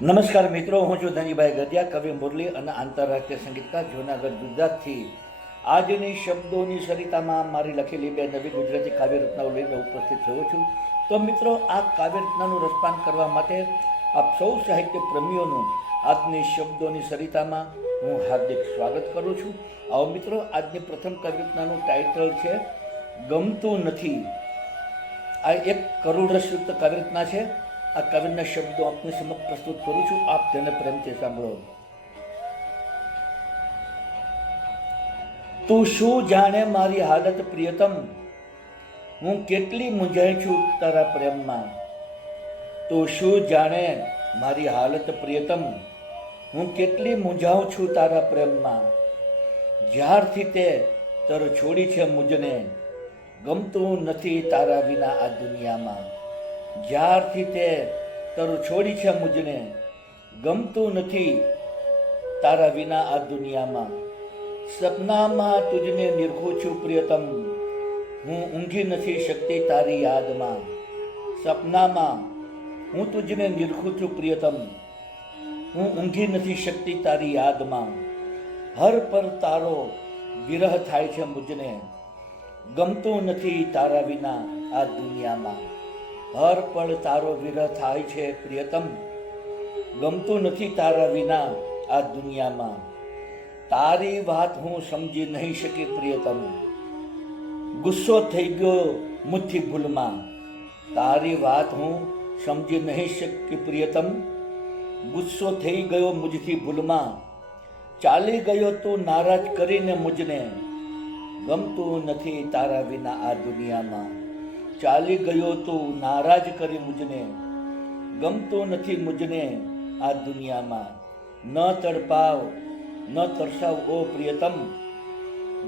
નમસ્કાર મિત્રો, હું છું ધનીભાઈ ગઢિયા, કવિ મુરલી અને આંતરરાષ્ટ્રીય સંગીતકાર, જૂનાગઢ, ગુજરાતથી. આજની શબ્દોની સરિતામાં મારી લખેલી બે નવી ગુજરાતી કાવ્યરચનાઓ લઈને ઉપસ્થિત થયો છું. તો મિત્રો, આ કાવ્યરચનાનું રસપાન કરવા માટે આપ સૌ સાહિત્ય પ્રેમીઓનું આજની શબ્દોની સરિતામાં હું હાર્દિક સ્વાગત કરું છું. આવો મિત્રો, આજની પ્રથમ કાવ્યરચનાનું ટાઇટલ છે ગમતું નથી. આ એક કરુણ રસયુક્ત કાવ્યરચના છે. આ કાવ્યના શબ્દો આપની સમક્ષ પ્રસ્તુત કરું છું, આપ તેને પ્રેમથી સાંભળો. તું શું જાણે મારી હાલત પ્રિયતમ, હું કેટલી મૂંઝાઈ છું તારા પ્રેમમાં. તું શું જાણે મારી હાલત પ્રિયતમ, હું કેટલી મૂંઝાઉં છું તારા પ્રેમમાં. જ્યારથી તે તર છોડી છે મુજને, ગમતું નથી તારા વિના આ દુનિયામાં. જ્યારથી તે તર છોડી છે મુજને, ગમતું નથી તારા વિના આ દુનિયામાં. સપનામાં તુજને નિરખું છું પ્રિયતમ, હું ઊંઘી નથી શકતી તારી યાદમાં. સપનામાં હું તુજને નિરખું છું પ્રિયતમ, હું ઊંઘી નથી શકતી તારી યાદમાં. હર પર તારો વિરહ થાય છે મુજને, ગમતું નથી તારા વિના આ દુનિયામાં. હર પળ તારો વિરહ થાય છે પ્રિયતમ, ગમતું નથી તારા વિના આ દુનિયામાં. તારી વાત હું સમજી નહીં શકી પ્રિયતમ, ગુસ્સો થઈ ગયો મુઠ્ઠી ભૂલમાં. તારી વાત હું સમજી નહીં શકી પ્રિયતમ, ગુસ્સો થઈ ગયો મુજથી ભૂલમાં. ચાલી ગયો તું નારાજ કરીને મુજને, ગમતું નથી તારા વિના આ દુનિયામાં. ચાલી ગયો તું નારાજ કરી મુજને, ગમતું નથી મુજને આ દુનિયામાં. ન તડપાવ ન તરસાવ ઓ પ્રિયતમ,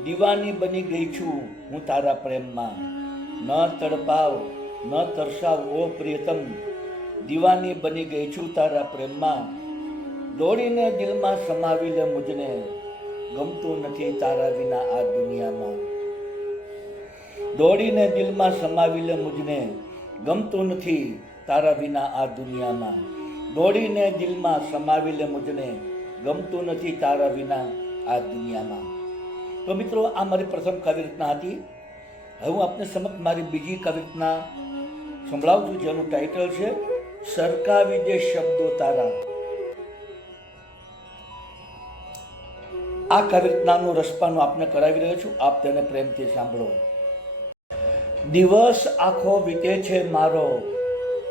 દીવાની બની ગઈ છું હું તારા પ્રેમમાં. ન તડપાવ ન તરસાવ ઓ પ્રિયતમ, દીવાની બની ગઈ છું તારા પ્રેમમાં. દોડીને દિલમાં સમાવી લે મુજને, ગમતું નથી તારા વિના આ દુનિયામાં. દોડીને દિલમાં સમાવી લે મુજને, ગમતું નથી તારા વિના આ દુનિયામાં. દોડીને દિલમાં સમાવી લે મુજને, ગમતું નથી તારા વિના આ દુનિયામાં. તો મિત્રો, આ મારી પ્રથમ કાવ્યરચના હતી. હવે હું આપને સમક્ષ મારી બીજી કાવ્યરચના સંભળાવું છું, જેનું ટાઇટલ છે સરકાવી દે શબ્દો તારા. આ કાવ્યરચનાનું રસપાન આપને કરાવી રહ્યો છું, આપ તેને પ્રેમથી સાંભળો. દિવસ આખો વીતે છે મારો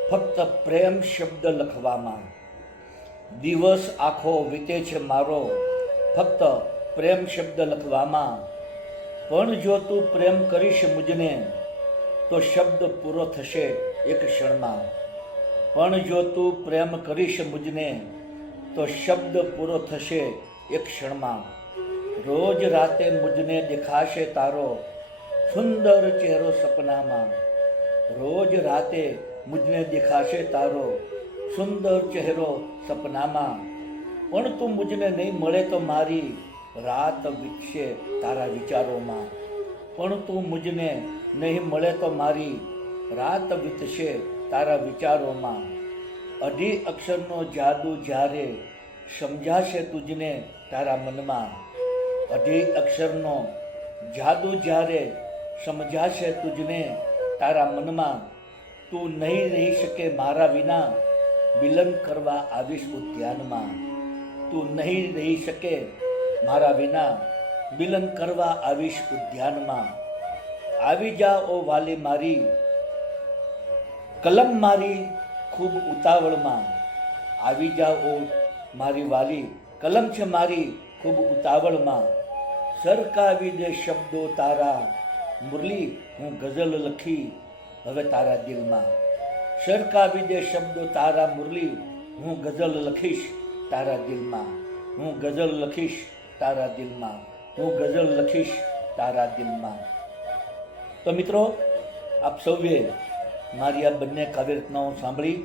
ફક્ત પ્રેમ શબ્દ લખવામાં. દિવસ આખો વીતે છે મારો ફક્ત પ્રેમ શબ્દ લખવામાં. પણ જો તું પ્રેમ કરીશ મુજને, તો શબ્દ પૂરો થશે એક ક્ષણમાં. પણ જો તું પ્રેમ કરીશ મુજને, તો શબ્દ પૂરો થશે એક ક્ષણમાં. રોજ રાતે મુજને દેખાશે તારો સુંદર ચહેરો સપનામાં. રોજ રાતે મુજને દેખાશે તારો સુંદર ચહેરો સપનામાં. પણ તું મુજને નહીં મળે તો મારી રાત વીતશે તારા વિચારોમાં. પણ તું મુજને નહીં મળે તો મારી રાત વીતશે તારા વિચારોમાં. અઢી અક્ષરનો જાદુ જ્યારે સમજાશે તુજને તારા મનમાં. અઢી અક્ષરનો જાદુ જ્યારે સમજાશે તુજને તારા મનમાં. તું નહીં રહી શકે મારા વિના, મિલન કરવા આવીશ ઉદ્યાનમાં. તું નહીં રહી શકે મારા વિના, મિલન કરવા આવીશ ઉદ્યાનમાં. આવી જા ઓ વાલી મારી, કલમ મારી ખૂબ ઉતાવળમાં. આવી જા ઓ મારી વાલી, કલમ છે મારી ખૂબ ઉતાવળમાં. સરકાવી દે શબ્દો તારા મુરલી, હું ગઝલ લખી હવે તારા દિલમાં. સરકાવી દે શબ્દો તારા મુરલી, હું ગઝલ લખીશ તારા દિલમાં. હું ગઝલ લખીશ તારા દિલમાં. હું ગઝલ લખીશ તારા દિલમાં. તો મિત્રો, આપ સૌએ મારી આ બંને કાવ્યરચનાઓ સાંભળી,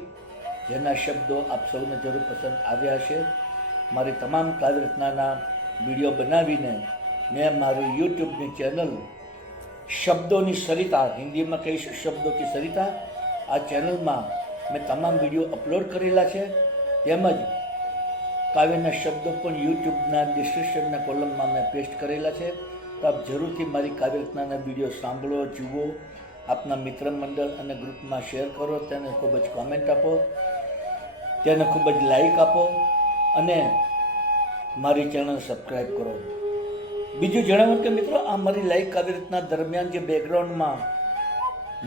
જેના શબ્દો આપ સૌને જરૂર પસંદ આવ્યા છે. મારી તમામ કાવ્યરચનાના વિડીયો બનાવીને મેં મારી યુટ્યુબની ચેનલ શબ્દોની સરિતા, હિન્દીમાં કહીશું શબ્દો કી સરિતા, આ ચેનલમાં મેં તમામ વિડીયો અપલોડ કરેલા છે. તેમજ કાવ્યના શબ્દો પણ યુટ્યુબના ડિસ્ક્રિપ્શનના કોલમમાં મેં પેસ્ટ કરેલા છે. તો આપ જરૂરથી મારી કાવ્ય રચનાના વિડીયો સાંભળો, જુઓ, આપના મિત્ર મંડળ અને ગ્રુપમાં શેર કરો, તેને ખૂબ જ કોમેન્ટ આપો, તેને ખૂબ જ લાઈક આપો અને મારી ચેનલ સબસ્ક્રાઈબ કરો. બીજું જણાવું કે મિત્રો, આ મારી લાઈવ કાવ્ય રચના દરમિયાન જે બેકગ્રાઉન્ડમાં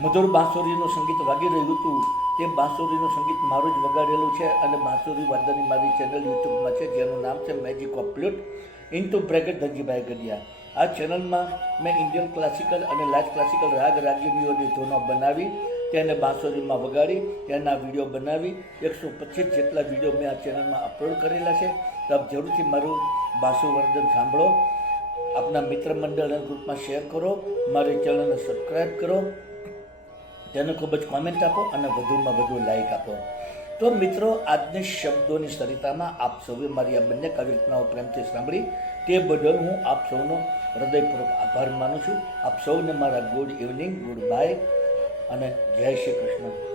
મધુર બાંસુરીનું સંગીત વાગી રહ્યું હતું, તે બાંસુરીનું સંગીત મારું જ વગાડેલું છે અને બાંસુરી વાદનની મારી ચેનલ યુટ્યુબમાં છે, જેનું નામ છે magic of flute into bracket Dhanjibhai Gadhiya. આ ચેનલમાં મેં ઇન્ડિયન ક્લાસિકલ અને લાઇટ ક્લાસિકલ રાગ રાગીણીઓની ધૂનો બનાવી, તેને બાંસુરીમાં વગાડી, તેના વિડીયો બનાવી 125 જેટલા વિડીયો મેં આ ચેનલમાં અપલોડ કરેલા છે. તો આપ જરૂરથી મારું બાંસુવર્ધન સાંભળો, આપના મિત્ર મંડળ અને ગ્રુપમાં શેર કરો, મારી ચેનલને સબસ્ક્રાઈબ કરો, તેને ખૂબ જ કોમેન્ટ આપો અને વધુમાં વધુ લાઈક આપો. તો મિત્રો, આજની શબ્દોની સરિતામાં આપ સૌએ મારી આ બંને કાવ્ય રચનાઓ પ્રેમથી સાંભળી તે બદલ હું આપ સૌનો હૃદયપૂર્વક આભાર માનું છું. આપ સૌને મારા ગુડ ઇવનિંગ, ગુડ બાય અને જય શ્રી કૃષ્ણ.